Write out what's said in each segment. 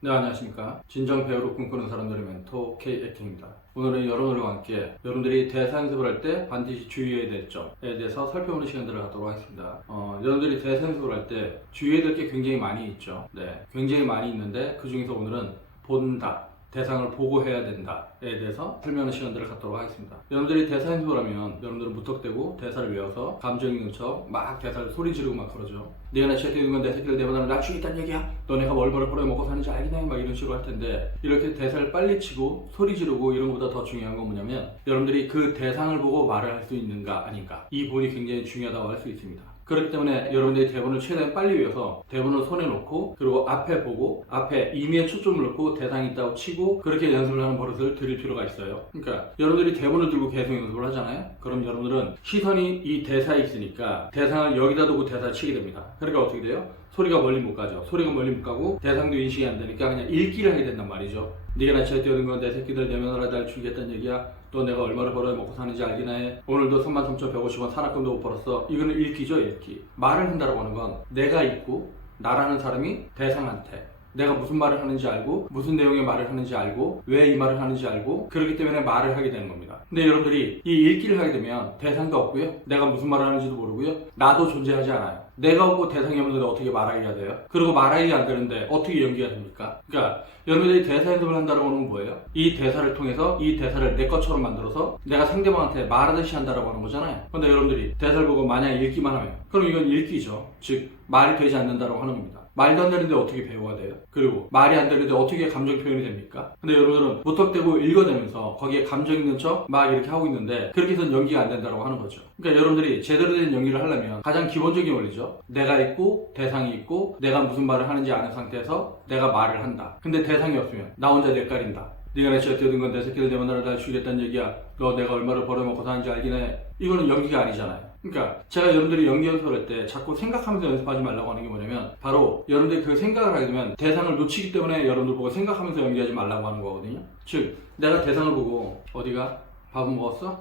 네, 안녕하십니까. 진정 배우로 꿈꾸는 사람들의 멘토 K액팅입니다. 오늘은 여러분들과 함께 여러분들이 대사 연습을 할 때 반드시 주의해야 될 점에 대해서 살펴보는 시간들을 갖도록 하겠습니다. 여러분들이 대사 연습을 할 때 주의해야 될 게 굉장히 많이 있죠. 네, 굉장히 많이 있는데 그 중에서 오늘은 본다, 대상을 보고 해야 된다에 대해서 설명하는 시간들을 갖도록 하겠습니다. 여러분들이 대사 연습을 하면 여러분들은 무턱대고 대사를 외워서 감정 있는 척 막 대사를 소리 지르고 막 그러죠. 네가 나 지한테 있는 건 내 새끼를 내보다는 나 죽이겠다는 얘기야. 너네가 얼마나 벌어 먹고 사는지 알겠네. 막 이런 식으로 할 텐데, 이렇게 대사를 빨리 치고 소리 지르고 이런 것보다 더 중요한 건 뭐냐면 여러분들이 그 대상을 보고 말을 할 수 있는가 아닌가, 이 부분이 굉장히 중요하다고 할 수 있습니다. 그렇기 때문에 여러분들이 대본을 최대한 빨리 외워서 대본을 손에 놓고, 그리고 앞에 보고 앞에 임의에 초점을 놓고 대상이 있다고 치고 그렇게 연습을 하는 버릇을 들일 필요가 있어요. 그러니까 여러분들이 대본을 들고 계속 연습을 하잖아요. 그럼 여러분들은 시선이 이 대사에 있으니까 대상을 여기다 두고 대사를 치게 됩니다. 그러니까 어떻게 돼요? 소리가 멀리 못 가죠. 소리가 멀리 못 가고 대상도 인식이 안 되니까 그냥 읽기를 하게 된단 말이죠. 네가 나 지한테 얻은 건 내 새끼들 내면으로 날 죽이겠다는 얘기야. 또 내가 얼마를 벌어야 먹고 사는지 알기나 해. 오늘도 33,150원 산악금도 못 벌었어. 이거는 읽기죠, 읽기. 말을 한다고 하는 건 내가 읽고 나라는 사람이 대상한테 내가 무슨 말을 하는지 알고, 무슨 내용의 말을 하는지 알고, 왜 이 말을 하는지 알고, 그렇기 때문에 말을 하게 되는 겁니다. 근데 여러분들이 이 읽기를 하게 되면 대상도 없고요, 내가 무슨 말을 하는지도 모르고요, 나도 존재하지 않아요. 내가 없고 대상이 없는데 어떻게 말하기가 돼요? 그리고 말하기 안 되는데 어떻게 연기가 됩니까? 그러니까 여러분들이 대사 연습을 한다는 건 뭐예요? 이 대사를 통해서 이 대사를 내 것처럼 만들어서 내가 상대방한테 말하듯이 한다라고 하는 거잖아요. 근데 여러분들이 대사를 보고 만약 읽기만 하면, 그럼 이건 읽기죠. 즉 말이 되지 않는다라고 하는 겁니다. 말도 안 되는데 어떻게 배워야 돼요? 그리고 말이 안 되는데 어떻게 감정 표현이 됩니까? 근데 여러분들은 무턱대고 읽어내면서 거기에 감정 있는 척 막 이렇게 하고 있는데, 그렇게 해서는 연기가 안 된다고 하는 거죠. 그러니까 여러분들이 제대로 된 연기를 하려면 가장 기본적인 원리죠. 내가 있고 대상이 있고 내가 무슨 말을 하는지 아는 상태에서 내가 말을 한다. 근데 대상이 없으면 나 혼자 뇌까린다. 네가 내 지한테 얻은 건 내 새끼들 내면으로 날 죽이겠다는 얘기야. 너 내가 얼마를 벌어먹고 사는지 알긴 해. 이거는 연기가 아니잖아요. 그러니까 제가 여러분들이 연기 연습을 할 때 자꾸 생각하면서 연습하지 말라고 하는 게 뭐냐면, 바로 여러분들이 그 생각을 하게 되면 대상을 놓치기 때문에 여러분들 보고 생각하면서 연기하지 말라고 하는 거거든요. 즉 내가 대상을 보고 어디가? 밥은 먹었어?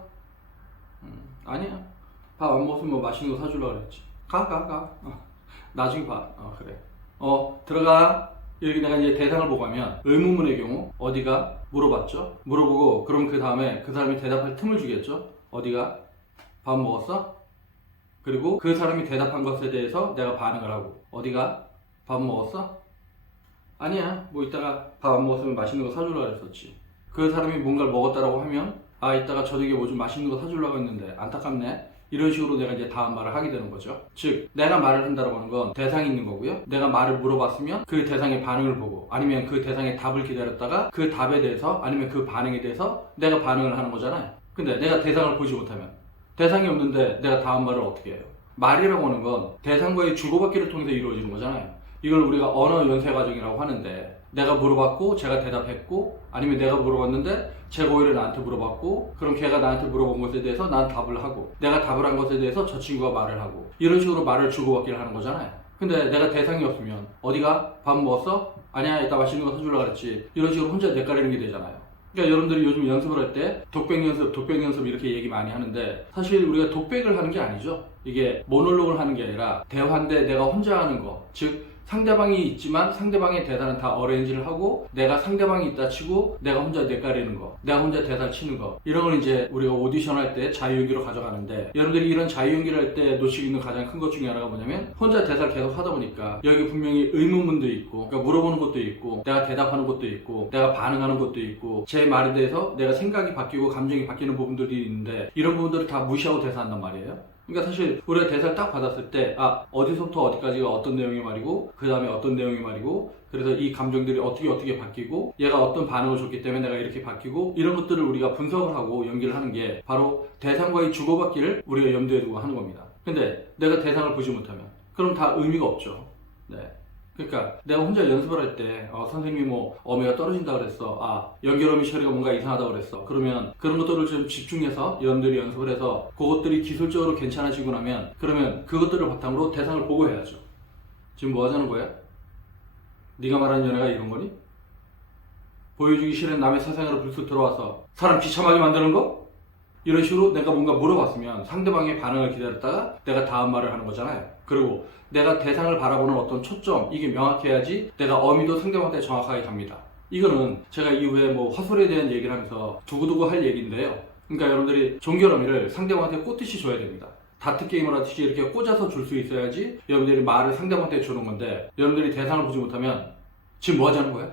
아니야. 밥 안 먹었으면 뭐 맛있는 거 사주려고 그랬지. 가. 나중에 봐. 그래. 들어가. 이렇게 내가 이제 대상을 보고 하면 의문문의 경우 어디가? 물어봤죠. 물어보고 그럼 그 다음에 그 사람이 대답할 틈을 주겠죠. 어디가? 밥 먹었어? 그리고 그 사람이 대답한 것에 대해서 내가 반응을 하고, 어디가? 밥 먹었어? 아니야. 뭐 이따가 밥 안 먹었으면 맛있는 거 사주려고 그랬었지. 그 사람이 뭔가를 먹었다라고 하면, 이따가 저녁에 뭐 좀 맛있는 거 사주려고 했는데 안타깝네. 이런 식으로 내가 이제 다음 말을 하게 되는 거죠. 즉 내가 말을 한다고 하는 건 대상이 있는 거고요, 내가 말을 물어봤으면 그 대상의 반응을 보고, 아니면 그 대상의 답을 기다렸다가 그 답에 대해서 아니면 그 반응에 대해서 내가 반응을 하는 거잖아요. 근데 내가 대상을 보지 못하면, 대상이 없는데 내가 다음 말을 어떻게 해요? 말이라고 하는 건 대상과의 주고받기를 통해서 이루어지는 거잖아요. 이걸 우리가 언어 연쇄 과정이라고 하는데, 내가 물어봤고 제가 대답했고, 아니면 내가 물어봤는데 제가 오히려 나한테 물어봤고, 그럼 걔가 나한테 물어본 것에 대해서 난 답을 하고, 내가 답을 한 것에 대해서 저 친구가 말을 하고, 이런 식으로 말을 주고받기를 하는 거잖아요. 근데 내가 대상이 없으면 어디가? 밥 먹었어? 아니야, 이따 맛있는 거 사주려고 그랬지. 이런 식으로 혼자 뇌까리는 게 되잖아요. 그러니까 여러분들이 요즘 연습을 할 때 독백 연습 이렇게 얘기 많이 하는데, 사실 우리가 독백을 하는 게 아니죠. 이게 모놀로그를 하는 게 아니라 대화인데 내가 혼자 하는 거. 즉 상대방이 있지만 상대방의 대사는 다 어레인지를 하고, 내가 상대방이 있다 치고 내가 혼자 뇌까리는 거, 내가 혼자 대사를 치는 거, 이런 걸 이제 우리가 오디션 할 때 자유연기로 가져가는데, 여러분들이 이런 자유연기를 할 때 놓치고 있는 가장 큰 것 중에 하나가 뭐냐면, 혼자 대사를 계속 하다 보니까 여기 분명히 의문문도 있고, 그러니까 물어보는 것도 있고, 내가 대답하는 것도 있고, 내가 반응하는 것도 있고, 제 말에 대해서 내가 생각이 바뀌고 감정이 바뀌는 부분들이 있는데, 이런 부분들을 다 무시하고 대사한단 말이에요. 그러니까 사실 우리가 대사를 딱 받았을 때, 어디서부터 어디까지가 어떤 내용의 말이고, 그 다음에 어떤 내용의 말이고, 그래서 이 감정들이 어떻게 바뀌고, 얘가 어떤 반응을 줬기 때문에 내가 이렇게 바뀌고, 이런 것들을 우리가 분석을 하고 연기를 하는 게 바로 대상과의 주고받기를 우리가 염두에 두고 하는 겁니다. 근데 내가 대상을 보지 못하면 그럼 다 의미가 없죠. 네. 그러니까 내가 혼자 연습을 할 때 선생님이 뭐 어미가 떨어진다 그랬어, 연결어미 처리가 뭔가 이상하다 그랬어. 그러면 그런 것들을 좀 집중해서 여러분들이 연습을 해서 그것들이 기술적으로 괜찮아지고 나면, 그러면 그것들을 바탕으로 대상을 보고 해야죠. 지금 뭐 하자는 거야? 네가 말하는 연애가 이런 거니? 보여주기 싫은 남의 세상으로 불쑥 들어와서 사람 비참하게 만드는 거? 이런 식으로 내가 뭔가 물어봤으면 상대방의 반응을 기다렸다가 내가 다음 말을 하는 거잖아요. 그리고 내가 대상을 바라보는 어떤 초점, 이게 명확해야지 내가 어미도 상대방한테 정확하게 갑니다. 이거는 제가 이후에 뭐 화술에 대한 얘기를 하면서 두고두고 할 얘기인데요. 그러니까 여러분들이 종결어미를 상대방한테 꽂듯이 줘야 됩니다. 다트 게임을 하듯이 이렇게 꽂아서 줄 수 있어야지 여러분들이 말을 상대방한테 주는 건데, 여러분들이 대상을 보지 못하면 지금 뭐 하자는 거야?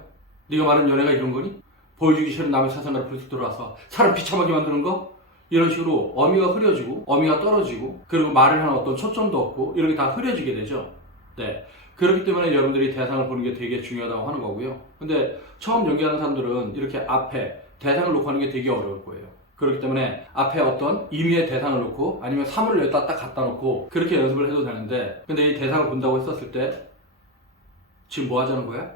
네가 말하는 연애가 이런 거니? 보여주기 싫은 남의 사생활을 불쑥 들어와서 사람 비참하게 만드는 거? 이런 식으로 어미가 흐려지고 어미가 떨어지고, 그리고 말을 하는 어떤 초점도 없고 이렇게 다 흐려지게 되죠. 네. 그렇기 때문에 여러분들이 대상을 보는 게 되게 중요하다고 하는 거고요. 근데 처음 연기하는 사람들은 이렇게 앞에 대상을 놓고 하는 게 되게 어려울 거예요. 그렇기 때문에 앞에 어떤 임의의 대상을 놓고 아니면 사물을 여기다 딱 갖다 놓고 그렇게 연습을 해도 되는데, 근데 이 대상을 본다고 했었을 때 지금 뭐 하자는 거야?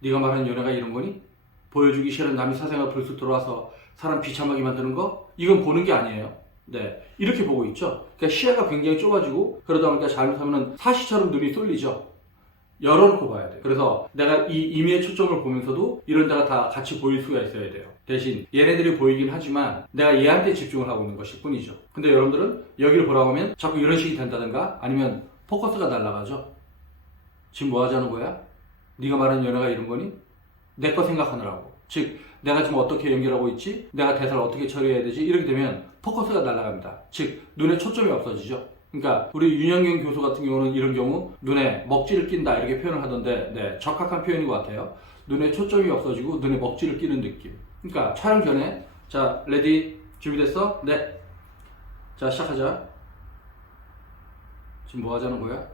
네가 말하는 연애가 이런 거니? 보여주기 싫은 남의 사생활 불쑥 들어와서 사람 비참하게 만드는 거? 이건 보는 게 아니에요. 네, 이렇게 보고 있죠. 그러니까 시야가 굉장히 좁아지고, 그러다 보니까 잘못하면 사시처럼 눈이 쏠리죠. 열어놓고 봐야 돼요. 그래서 내가 이 임의의 초점을 보면서도 이런 데가 다 같이 보일 수가 있어야 돼요. 대신 얘네들이 보이긴 하지만 내가 얘한테 집중을 하고 있는 것일 뿐이죠. 근데 여러분들은 여기를 보라고 하면 자꾸 이런 식이 된다든가 아니면 포커스가 날아가죠. 지금 뭐 하자는 거야? 네가 말하는 연애가 이런 거니? 내 거 생각하느라고. 즉 내가 지금 어떻게 연결하고 있지? 내가 대사를 어떻게 처리해야 되지? 이렇게 되면 포커스가 날아갑니다. 즉 눈에 초점이 없어지죠. 그러니까 우리 윤영경 교수 같은 경우는 이런 경우 눈에 먹지를 낀다 이렇게 표현을 하던데, 네, 적합한 표현인 것 같아요. 눈에 초점이 없어지고 눈에 먹지를 끼는 느낌. 그러니까 촬영 전에 자 레디 준비됐어? 네. 자 시작하자. 지금 뭐 하자는 거야?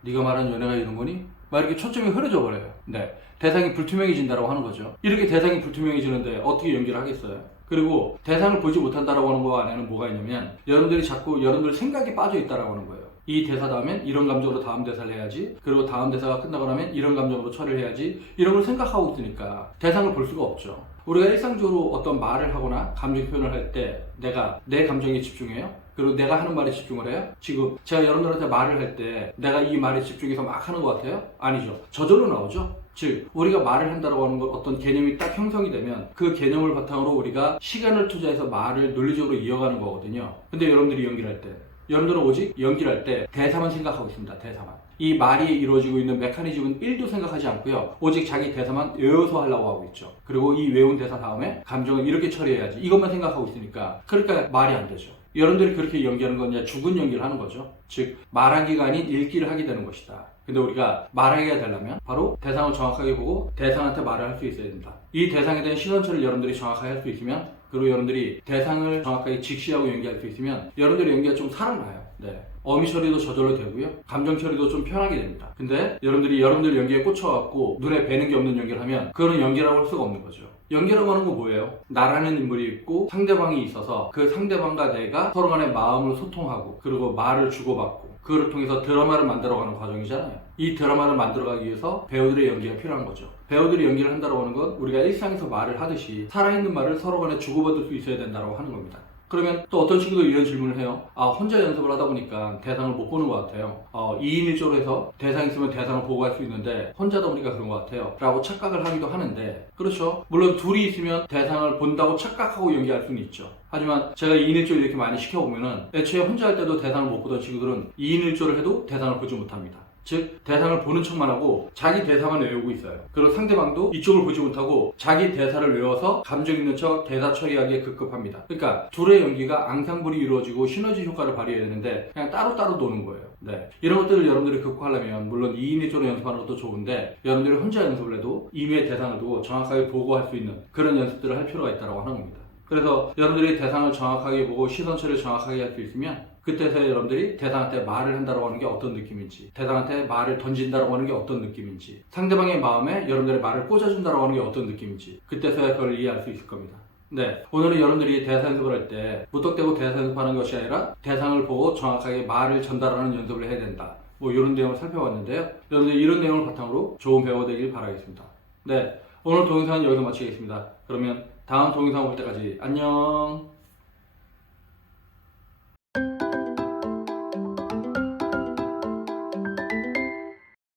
네가 말하는 연애가 이런 거니? 막 이렇게 초점이 흐려져 버려요. 네, 대상이 불투명해진다고 하는 거죠. 이렇게 대상이 불투명해지는데 어떻게 연기를 하겠어요? 그리고 대상을 보지 못한다라고 하는 거 안에는 뭐가 있냐면, 여러분들이 자꾸 여러분들 생각이 빠져 있다라고 하는 거예요. 이 대사 다음엔 이런 감정으로 다음 대사를 해야지, 그리고 다음 대사가 끝나고 나면 이런 감정으로 처리를 해야지, 이런 걸 생각하고 있으니까 대상을 볼 수가 없죠. 우리가 일상적으로 어떤 말을 하거나 감정 표현을 할 때 내가 내 감정에 집중해요? 그리고 내가 하는 말에 집중을 해요? 지금 제가 여러분들한테 말을 할 때 내가 이 말에 집중해서 막 하는 것 같아요? 아니죠. 저절로 나오죠? 즉 우리가 말을 한다고 하는 것, 어떤 개념이 딱 형성이 되면 그 개념을 바탕으로 우리가 시간을 투자해서 말을 논리적으로 이어가는 거거든요. 근데 여러분들이 연기를 할 때, 여러분들은 오직 연기를 할 때 대사만 생각하고 있습니다. 대사만. 이 말이 이루어지고 있는 메커니즘은 1도 생각하지 않고요. 오직 자기 대사만 외워서 하려고 하고 있죠. 그리고 이 외운 대사 다음에 감정을 이렇게 처리해야지, 이것만 생각하고 있으니까 그러니까 말이 안 되죠. 여러분들이 그렇게 연기하는 건 그냥 죽은 연기를 하는 거죠. 즉 말하기가 아닌 읽기를 하게 되는 것이다. 근데 우리가 말하기가 되려면 바로 대상을 정확하게 보고 대상한테 말을 할 수 있어야 된다. 이 대상에 대한 시선처리를 여러분들이 정확하게 할 수 있으면, 그리고 여러분들이 대상을 정확하게 직시하고 연기할 수 있으면 여러분들의 연기가 좀 살아나요. 네. 어미 처리도 저절로 되고요. 감정 처리도 좀 편하게 됩니다. 근데 여러분들이 여러분들 연기에 꽂혀갖고 눈에 뵈는 게 없는 연기를 하면 그거는 연기라고 할 수가 없는 거죠. 연기라고 하는 건 뭐예요? 나라는 인물이 있고 상대방이 있어서 그 상대방과 내가 서로 간의 마음을 소통하고, 그리고 말을 주고받고, 그거를 통해서 드라마를 만들어가는 과정이잖아요. 이 드라마를 만들어가기 위해서 배우들의 연기가 필요한 거죠. 배우들이 연기를 한다고 하는 건 우리가 일상에서 말을 하듯이 살아있는 말을 서로 간에 주고받을 수 있어야 된다고 하는 겁니다. 그러면 또 어떤 친구도 이런 질문을 해요. 혼자 연습을 하다 보니까 대상을 못 보는 것 같아요. 2인 1조로 해서 대상 있으면 대상을 보고 갈 수 있는데 혼자다 보니까 그런 것 같아요 라고 착각을 하기도 하는데, 그렇죠. 물론 둘이 있으면 대상을 본다고 착각하고 연기할 수는 있죠. 하지만 제가 2인 1조 이렇게 많이 시켜보면은 애초에 혼자 할 때도 대상을 못 보던 친구들은 2인 1조를 해도 대상을 보지 못합니다. 즉 대상을 보는 척만 하고 자기 대사만 외우고 있어요. 그리고 상대방도 이쪽을 보지 못하고 자기 대사를 외워서 감정 있는 척 대사 처리하기에 급급합니다. 그러니까 둘의 연기가 앙상블이 이루어지고 시너지 효과를 발휘해야 되는데 그냥 따로따로 노는 거예요. 네. 이런 것들을 여러분들이 극복하려면 물론 2인 1조로 연습하는 것도 좋은데, 여러분들이 혼자 연습을 해도 임의의 대상을 두고 정확하게 보고할 수 있는 그런 연습들을 할 필요가 있다고 하는 겁니다. 그래서 여러분들이 대상을 정확하게 보고 시선 처리를 정확하게 할 수 있으면 그때서야 여러분들이 대상한테 말을 한다고 하는 게 어떤 느낌인지, 대상한테 말을 던진다고 하는 게 어떤 느낌인지, 상대방의 마음에 여러분들의 말을 꽂아준다고 하는 게 어떤 느낌인지, 그때서야 그걸 이해할 수 있을 겁니다. 네, 오늘은 여러분들이 대사 연습을 할 때 무턱대고 대사 연습하는 것이 아니라 대상을 보고 정확하게 말을 전달하는 연습을 해야 된다. 뭐 이런 내용을 살펴봤는데요. 여러분들 이런 내용을 바탕으로 좋은 배우가 되길 바라겠습니다. 네, 오늘 동영상은 여기서 마치겠습니다. 그러면 다음 동영상 볼 때까지 안녕.